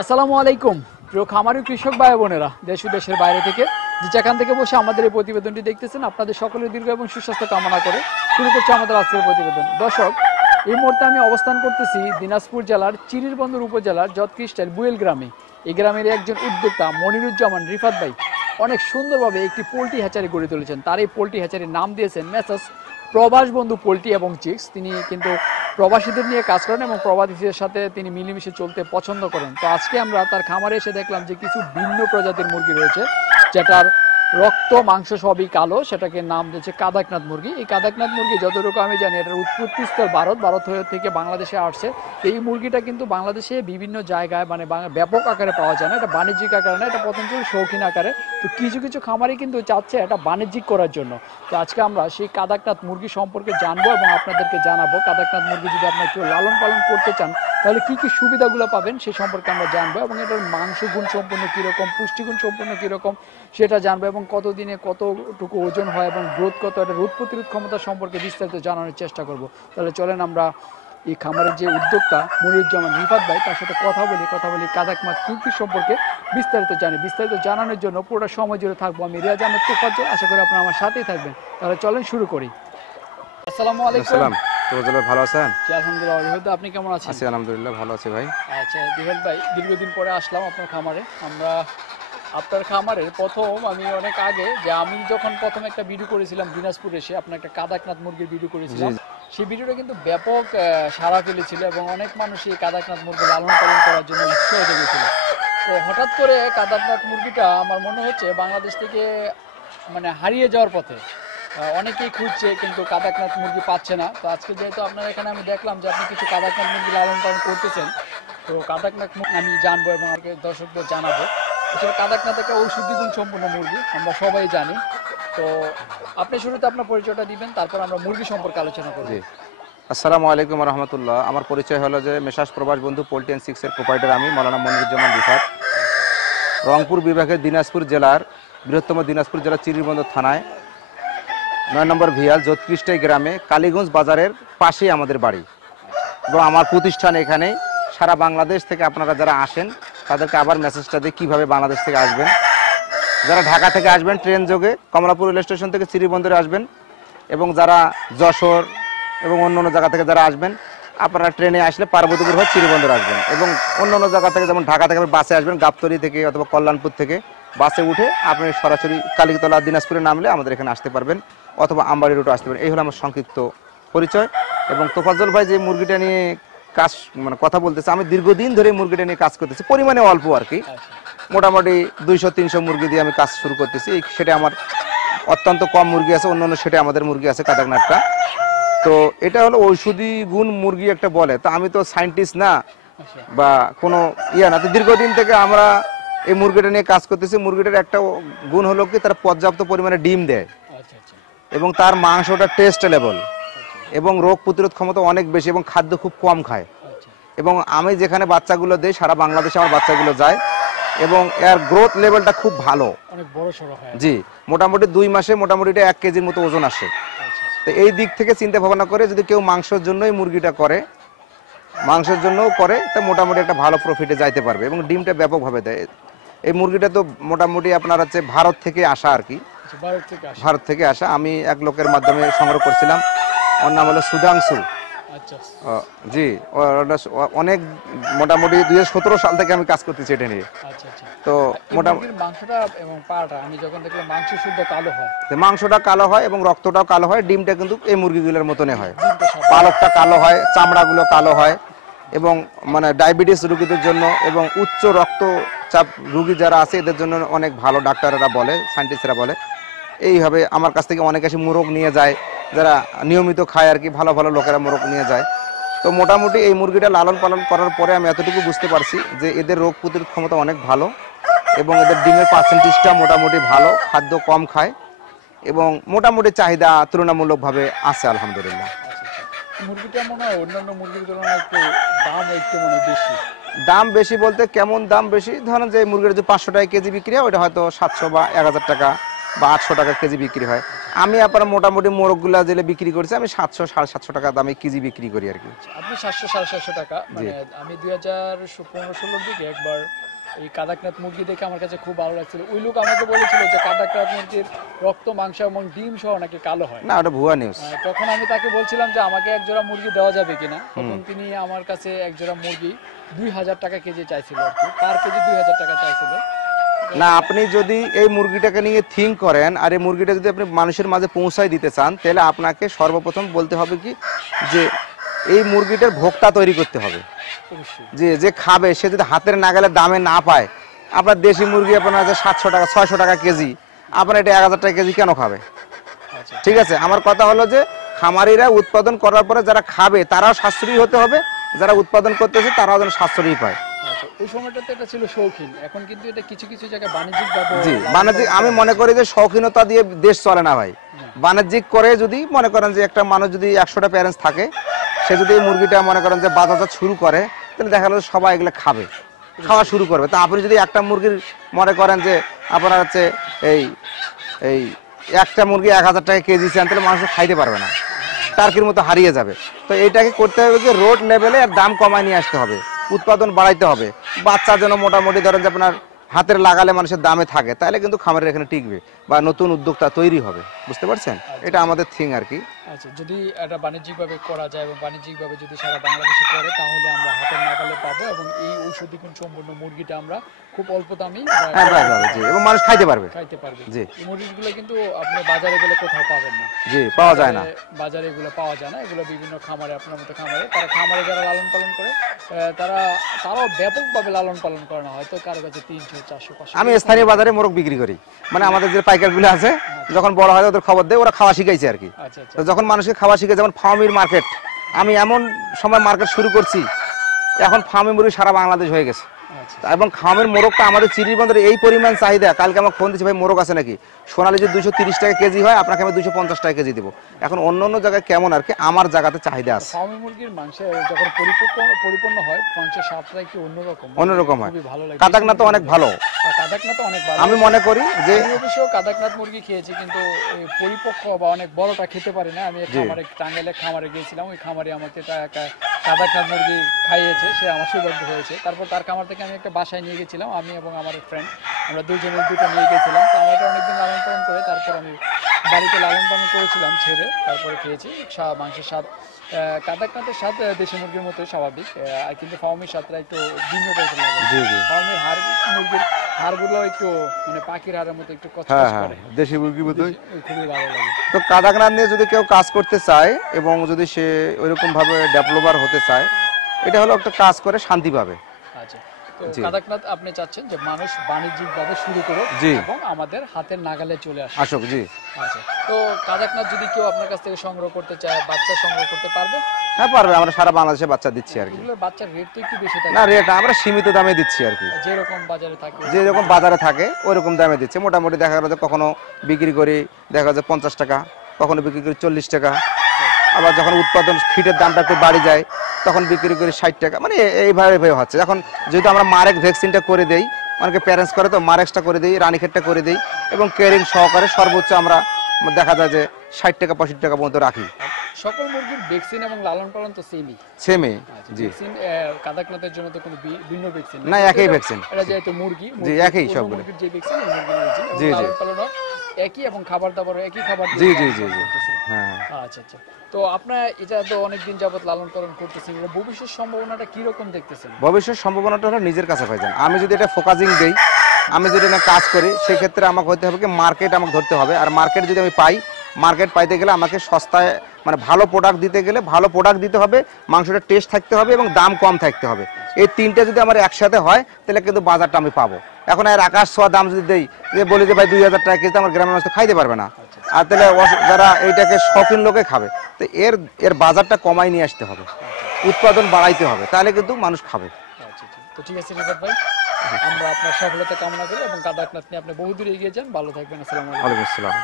আসসালামু আলাইকুম প্রিয় খামারি কৃষক ভাই বোনেরা, দেশ ও দেশের বাইরে থেকে যে যেখান থেকে বসে আমাদের এই প্রতিবেদনটি দেখতেছেন, আপনাদের সকলের দীর্ঘ এবং সুস্বাস্থ্য কামনা করে শুরু করছে আমাদের আজকের প্রতিবেদন। দর্শক, এই মুহূর্তে আমি অবস্থান করতেছি দিনাজপুর জেলার চিরিরবন্দর উপজেলার যৎকৃষ্টের বুয়েল গ্রামে। এই গ্রামের একজন উদ্যোক্তা মনিরুজ্জামান রিফাত ভাই অনেক সুন্দরভাবে একটি পোল্ট্রি হ্যাচারি গড়ে তুলেছেন। তার এই পোল্ট্রি হ্যাচারির নাম দিয়েছেন মেসাস প্রবাস বন্ধু পোল্ট্রি এবং চিক্স। তিনি কিন্তু প্রবাসীদের নিয়ে কাজ করেন এবং প্রবাসীদের সাথে তিনি মিলেমিশে চলতে পছন্দ করেন। তো আজকে আমরা তার খামারে এসে দেখলাম যে কিছু ভিন্ন প্রজাতির মুরগি রয়েছে, যেটার রক্ত মাংস সবই কালো। সেটাকে নাম দিয়েছে কাদাকনাথ মুরগি। এই কাদাকনাথ মুরগি যতটুকু আমি জানি এটার উৎপত্তিস্থল ভারত থেকে বাংলাদেশে আসছে। তো এই মুরগিটা কিন্তু বাংলাদেশে বিভিন্ন জায়গায় মানে ব্যাপক আকারে পাওয়া যায় না, এটা বাণিজ্যিক আকারে না, এটা পতঞ্জলি শৌখিন আকারে। তো কিছু কিছু খামারি কিন্তু চাচ্ছে এটা বাণিজ্যিক করার জন্য। তো আজকে আমরা সেই কাদাকনাথ মুরগি সম্পর্কে জানবো এবং আপনাদেরকে জানাবো। কাদাকনাথ মুরগি যদি আপনারা কেউ লালন পালন করতে চান তাহলে কি কি সুবিধাগুলো পাবেন সেই সম্পর্কে আমরা জানবো, এবং এটার মাংস গুণ সম্পূর্ণ কীরকম, পুষ্টিগুণ সম্পূর্ণ কীরকম সেটা জানবো, এবং কতদিনে কতটুকু ওজন হয় এবং গ্রোথ কত, এটা রোগ প্রতিরোধ ক্ষমতা সম্পর্কে বিস্তারিত জানানোর চেষ্টা করব। তাহলে চলেন আমরা এই খামারের যে উদ্যোক্তা মনিরুজ্জামান রিফাত ভাই তার সাথে কথা বলি কাদাকনাথ মুরগি সম্পর্কে বিস্তারিত জানি। বিস্তারিত জানানোর জন্য পুরো সময় জুড়ে থাকবো আমি রিয়াজ আহমেদ তোফাজ্জল। আশা করি আপনারা আমার সাথেই থাকবেন। তাহলে চলেন শুরু করি। আসসালামু আলাইকুম। ভালো আছেন? আলহামদুলিল্লাহ, আপনি কেমন আছেন? আছি আলহামদুলিল্লাহ, ভালো আছি ভাই। আচ্ছা রিফাত ভাই, দীর্ঘদিন পরে আসলাম আপনার খামারে। আমরা আপনার খামারের প্রথম আমি অনেক আগে যে আমি যখন প্রথম একটা ভিডিও করেছিলাম দিনাজপুরে এসে আপনার একটা কাদাকনাথ মুরগির ভিডিও করেছিলাম, সেই ভিডিওটা কিন্তু ব্যাপক সাড়া ফেলেছিল এবং অনেক মানুষ এই কাদাকনাথ মুরগি লালন পালন করার জন্য উৎসাহ জেগেছিল। তো হঠাৎ করে কাদাকনাথ মুরগিটা আমার মনে হচ্ছে বাংলাদেশ থেকে মানে হারিয়ে যাওয়ার পথে। অনেকেই খুঁজছে কিন্তু কাদাকনাথ মুরগি পাচ্ছে না। তো আজকে যেহেতু আপনার এখানে আমি দেখলাম যে আপনি কিছু কাদাকনাথ মুরগি লালন পালন করতেছেন, তো কাদাকনাথ আমি জানবো এবং আমাকে দর্শকদের জানাবো। আসলে কাদাকনাথ একটা ঔষধি গুণ সম্পূর্ণ মুরগি, আমরা সবাই জানি। তো আপনি শুরুতে আপনার পরিচয়টা দিবেন, তারপর আমরা মুরগি সম্পর্কে আলোচনা করব। আসসালামু আলাইকুম রহমতুল্লাহ। আমার পরিচয় হলো যে মেসাস প্রবাস বন্ধু পোল্ট্রি অ্যান্ড চিক্সের প্রোপাইটার আমি মৌলানা মনিরুজ্জামান রিফাত। রংপুর বিভাগের দিনাজপুর জেলার বৃহত্তম দিনাজপুর জেলার চিরিরবন্দর থানায় 9 নম্বর ভিয়াল যৎকৃষ্টাই গ্রামে কালীগঞ্জ বাজারের পাশেই আমাদের বাড়ি এবং আমার প্রতিষ্ঠান এখানে। সারা বাংলাদেশ থেকে আপনারা যারা আসেন তাদেরকে আবার মেসেজটা দিয়ে কীভাবে বাংলাদেশ থেকে আসবেন। যারা ঢাকা থেকে আসবেন ট্রেন যোগে কমলাপুর রেল স্টেশন থেকে চিরিরবন্দরে আসবেন, এবং যারা যশোর এবং অন্য অন্য জায়গা থেকে যারা আসবেন আপনারা ট্রেনে আসলে পার্বতীপুর হয়ে চিরিরবন্দর আসবেন, এবং অন্য অন্য জায়গা থেকে যেমন ঢাকা থেকে বাসে আসবেন গাবতলী থেকে অথবা কল্যাণপুর থেকে বাসে উঠে আপনি সরাসরি কালীতলা দিনাজপুরে নামলে আমাদের এখানে আসতে পারবেন, অথবা আমবাড়ি রুটে আসতে পারবেন। এই হলো আমার সংক্ষিপ্ত পরিচয়। এবং তোফাজ্জল ভাই যে মুরগিটা নিয়ে কাজ মানে কথা বলতেছে, আমি দীর্ঘদিন ধরে মুরগিটা নিয়ে কাজ করতেছি, পরিমাণে অল্প আর কি, মোটামুটি 200-300 মুরগি দিয়ে আমি কাজ শুরু করতেছি। সেটা আমার অত্যন্ত কম মুরগি আছে, অন্যান্য সেটা আমাদের মুরগি আছে কাদাকনাথটা। তো এটা হলো ঔষধি গুণ মুরগি একটা বলে। তো আমি তো সায়েন্টিস্ট না বা কোনো না, তো দীর্ঘদিন থেকে আমরা এই মুরগিটা নিয়ে কাজ করতেছি। মুরগিটার একটা গুণ হলো কি তার পর্যাপ্ত পরিমাণে ডিম দেয় এবং তার মাংসটা টেস্ট লেভেল এবং রোগ প্রতিরোধ ক্ষমতা অনেক বেশি এবং খাদ্য খুব কম খায়। এবং আমি যেখানে বাচ্চাগুলো দেই সারা বাংলাদেশে আমার বাচ্চাগুলো যায় এবং এর গ্রোথ লেভেলটা খুব ভালো, অনেক বড় সড়ো হয়। জি, মোটামুটি 2 মাসে মোটামুটি 1 কেজির মতো ওজন আসে। তো এই দিক থেকে চিন্তা ভাবনা করে যদি কেউ মাংসের জন্যই মুরগিটা করে, মাংসের জন্যও করে, তো মোটামুটি একটা ভালো প্রফিটে যাইতে পারবে এবং ডিমটা ব্যাপকভাবে দেয়। এই মুরগিটা তো মোটামুটি আপনার হচ্ছে ভারত থেকে আসা আর কি, ভারত থেকে আসা। আমি এক লোকের মাধ্যমে সংগ্রহ করছিলাম, ওর নাম হলো সুধাংশু। জি, অনেক মোটামুটি 2017 সাল থেকে আমি কাজ করতেছি এটা নিয়ে। তো মোটামুটি মাংসটা এবং পাটা আমি যখন দেখলাম মাংস শুদ্ধ কালো হয়, মাংসটা কালো হয় এবং রক্তটাও কালো হয়। ডিমটা কিন্তু এই মুরগিগুলোর মতনই হয়, পালকটা কালো হয়, চামড়াগুলো কালো হয়। এবং মানে ডায়াবেটিস রোগীদের জন্য এবং উচ্চ রক্তচাপ রোগী যারা আছে এদের জন্য অনেক ভালো, ডাক্তাররা বলে, সায়েন্টিস্টরা বলে। এইভাবে আমার কাছ থেকে অনেক এসে মোরগ নিয়ে যায়, যারা নিয়মিত খায় আর কি, ভালো ভালো লোকেরা মোরগ নিয়ে যায়। তো মোটামুটি এই মুরগিটা লালন পালন করার পরে আমি এতটুকু বুঝতে পারছি যে এদের রোগ প্রতিরোধ ক্ষমতা অনেক ভালো এবং এদের ডিমের পার্সেন্টেজটা মোটামুটি ভালো, খাদ্য কম খায় এবং মোটামুটি চাহিদা তুলনামূলকভাবে আছে আলহামদুলিল্লাহ। মুরগিটা মনে হয় অন্যান্য মুরগির তুলনায় একটু মনে বেশি। দাম বেশি বলতে কেমন দাম বেশি? ধরেন যে মুরগির যে 500 টাকা কেজি বিক্রি হয় ওটা হয়তো 700 বা 1000 টাকা বা 800 টাকা কেজি বিক্রি হয়। আমি আপনার মোটামুটি মোরগগুলা যেটা বিক্রি করছি আমি 700-750 টাকা দামে কেজি বিক্রি করি আর কি। আপনি 700-750 টাকা, মানে আমি 2015-16 দিকে একবার এই কাদাকনাথ মুরগি দেখে আমার কাছে খুব ভালো লাগছিল। ওই লোক আমাকে বলেছিল যে কাদাকনাথ মুরগির রক্ত, মাংস এবং ডিম সহ নাকি কালো হয়। না, ওটা ভুয়া নিউজ। তখন আমি তাকে বলছিলাম যে আমাকে এক জোড়া মুরগি দেওয়া যাবে কিনা। তখন তিনি আমার কাছে এক জোড়া মুরগি 2000 টাকা কেজি চাইছিল আর কি, পার কেজি 2000 টাকা চাইছিল। না, আপনি যদি এই মুরগিটাকে নিয়ে থিঙ্ক করেন আর এই মুরগিটা যদি আপনি মানুষের মাঝে পৌঁছায় দিতে চান, তাহলে আপনাকে সর্বপ্রথম বলতে হবে কি যে এই মুরগিটার ভোক্তা তৈরি করতে হবে। যে খাবে সে যদি হাতের নাগালে দামে না পায়, আপনার দেশি মুরগি আপনার 700 টাকা 600 টাকা কেজি, আপনার এটা 1000 টাকা কেজি কেন খাবে? ঠিক আছে, আমার কথা হলো যে খামারিরা উৎপাদন করার পরে যারা খাবে তারাও সাশ্রয়ী হতে হবে, যারা উৎপাদন করতেছে তারাও যেন সাশ্রয়ী পায়। ওই সময়টাতে এটা ছিল শৌখিন, এখন কিন্তু এটা কিছু কিছু জায়গায় বাণিজ্যিকভাবে। জি, বাণিজ্যিক। আমি মনে করি যে শৌখিনতা দিয়ে দেশ চলে না ভাই। বাণিজ্যিক করে যদি মনে করেন যে একটা মানুষ যদি 100টা প্যারেন্টস থাকে, সে যদি এই মুরগিটা মনে করেন যে বাজারজাত শুরু করে, তাহলে দেখা গেল সবাই এগুলো খাওয়া শুরু করবে। তা আপনি যদি একটা মুরগির মনে করেন যে আপনার হচ্ছে এই একটা মুরগি 1000 টাকা কেজি চান, তাহলে মানুষ খাইতে পারবে না, টার্কির মতো হারিয়ে যাবে। তো এটাকে করতে হবে যে রোড লেভেলে আর দাম কমায় নিয়ে আসতে হবে, উৎপাদন বাড়াইতে হবে। বাচ্চা যেন মোটামুটি ধরেন যে আপনার হাতের লাগালে মানুষের দামে থাকে, তাহলে কিন্তু খামারের এখানে টিকবে বা নতুন উদ্যোক্তা তৈরি হবে। বুঝতে পারছেন? এটা আমাদের থিং আর কি। আচ্ছা, যদি এটা বাণিজ্যিকভাবে করা যায় এবং বাণিজ্যিকভাবে যদি সারা বাংলাদেশে করে, তাহলে আমরা হাতের নাগালে পাবো এবং এই ঔষধি গুণ সম্পন্ন মুরগিটা আমরা খুব অল্প দামে এবং মানুষ খাইতে পারবে। জি, এই মুরগিগুলো কিন্তু আপনি বাজারে গেলে কোথাও পাবেন না। জি, পাওয়া যায় না বাজারে, এগুলো পাওয়া যায় না। এগুলো বিভিন্ন খামারে, আপনার মতো খামারে, তারা খামারে যারা লালন পালন করে, তারাও ব্যাপকভাবে লালন পালন করে না, হয়তো কারো কাছে 300-400-500। আমি স্থানীয় বাজারে মোরগ বিক্রি করি, মানে আমাদের যে পাইকারগুলো আছে, যখন বড় হয় ওদের খবর দেয়, ওরা খাওয়া শিখাইছে আর কি। তো যখন মানুষকে খাওয়া শিখে, যেমন ফার্মির মার্কেট, আমি এমন সময় মার্কেট শুরু করছি, এখন ফার্মি মুরগি সারা বাংলাদেশ হয়ে গেছে। এবং খামের মোরগটা আমাদের চিরিরবন্দরে এই পরিমাণ চাহিদা, কালকে আমাকে ফোন দিচ্ছে, ভাই মোরগ আছে নাকি? সোনালী যে 230 টাকা কেজি হয়, আপনাকে আমি 250 টাকা কেজি দেবো। এখন অন্য অন্য জায়গায় কেমন আর কি, আমার জায়গাতে চাহিদা আছে। ফার্মি মুরগির মাংস যখন পরিপূর্ণ হয়, মাংসের স্বাদটা একটু অন্যরকম হয়। কাদাকনাথ তো অনেক ভালো। কাদাকনাথ অনেক ভালো। আমি মনে করি যে আমি অবশ্য কাদাকনাথ মুরগি খেয়েছি, কিন্তু পরিপক্ক বা অনেক বড়টা খেতে পারি না। আমি খামারে, টাঙ্গাইলে খামারে গিয়েছিলাম, ওই খামারে আমাকে কাদাকনাথ মুরগি খাইয়েছে, সে আমার সৌভাগ্য হয়েছে। তারপর তার খামার থেকে আমি একটা বাসায় নিয়ে গেছিলাম, আমি এবং আমার ফ্রেন্ড, আমরা দুজনে দুটো নিয়ে গেছিলাম। তো আমাকে অনেকদিন লালন পালন করে তারপর আমি বাড়িতে লালন পালন করেছিলাম ছেড়ে, তারপরে খেয়েছি। মাংসের স্বাদ, কাদাকনাথের স্বাদ দেশি মুরগির মতোই স্বাভাবিক, কিন্তু ফার্মির স্বাদটা একটু ভিন্ন টাইপের লাগে। ফার্মির মুরগির হাড়গুলো একটু মানে পাখির হাড়ের মতো একটু কচকচ করে, দেশি মুরগির মতোই, খুবই ভালো লাগে। তো কাদাকনাথ নিয়ে যদি কেউ কাজ করতে চায় এবং যদি সে ওইরকম ভাবে ডেভেলপার হতে চায়, এটা হলো একটা কাজ করে শান্তি পাবে। আচ্ছা, তো কাদাকনাথ আপনি চাচ্ছেন যে মানুষ বাণিজ্যিকভাবে শুরু করুক এবং আমাদের হাতের নাগালে চলে আসুক। জি। আচ্ছা, তো কাদাকনাথ যদি কেউ আপনার কাছ থেকে সংগ্রহ করতে চায়, বাচ্চা সংগ্রহ করতে পারবে? হ্যাঁ, পারবে। আমরা সারা বাংলাদেশে বাচ্চা দিচ্ছি আর কি। এগুলোর বাচ্চার রেট তো একটু বেশি থাকে না, রেট আমরা সীমিত দামে দিচ্ছি আর কি। যেরকম বাজারে থাকে, যেরকম বাজারে থাকে ওইরকম দামে দিচ্ছে। মোটামুটি দেখা গেল যে কখনো বিক্রি করি দেখা যায় 50 টাকা, কখনো বিক্রি করি 40 টাকা। আবার যখন উৎপাদন ফিটের দামটা একটু বাড়ি যায়, তখন বিক্রি করি 60 টাকা। মানে এইভাবে হচ্ছে। এখন যেহেতু আমরা মারেক ভ্যাকসিনটা করে দেই, অনেকে প্যারেন্টস করে, তো মারেক্সটা করে দিই, রানীক্ষেতটা করে দিই এবং কেয়ারিং সহকারে সর্বোচ্চ আমরা দেখা যায় যে 60 টাকা 65 টাকা পর্যন্ত রাখি। সকল মুরগির ভ্যাকসিন এবং লালন পালন তো সেমই। জি। ভ্যাকসিন কাদাকনাথের জন্য তো কোনো ভিন্ন ভ্যাকসিন না, একই ভ্যাকসিন। এটা যেহেতু মুরগি, জি, একই সব মুরগির যে ভ্যাকসিন, মুরগির লালন পালন একই এবং খাবার দাবার একই খাবার। জি। হ্যাঁ। আচ্ছা, তো আপনারা এটা তো অনেকদিন যাবত লালন পালন করতেছেন, ভবিষ্যৎ সম্ভাবনাটা কি রকম দেখতেছেন? ভবিষ্যৎ সম্ভাবনাটা হলো নিজের কাছে ভাইজান। আমি যদি এটা ফোকাসিং দেই, আমি যদি না কাজ করি, সেক্ষেত্রে আমাকে হতে হবে কি মার্কেট আমাকে ধরতে হবে। আর মার্কেট যদি আমি পাই, মার্কেট পাইতে গেলে আমাকে সস্তায় মানে ভালো প্রোডাক্ট দিতে গেলে ভালো প্রোডাক্ট দিতে হবে, মাংসটা টেস্ট থাকতে হবে এবং দাম কম থাকতে হবে। এই তিনটা যদি আমার একসাথে হয়, তাহলে কিন্তু বাজারটা আমি পাবো। এখন আর আকাশ ছোঁয়া দাম যদি দেই, যে বলি যে ভাই 2000 টাকা কেজি, আমার গ্রামের মানুষ তো খাইতে পারবে না। আর তাহলে যারা এইটাকে শৌখিন লোকে খাবে, তো এর বাজারটা কমাই নিয়ে আসতে হবে, উৎপাদন বাড়াইতে হবে, তাহলে কিন্তু মানুষ খাবে। তো ঠিক আছে রিফাত ভাই, আমরা আপনার সফলতা কামনা করি এবং কাদাকনাথ নিয়ে আপনি বহুদূর এগিয়ে যান। ভালো থাকবেন। আসসালামু আলাইকুম। ওয়ালাইকুম আসসালাম।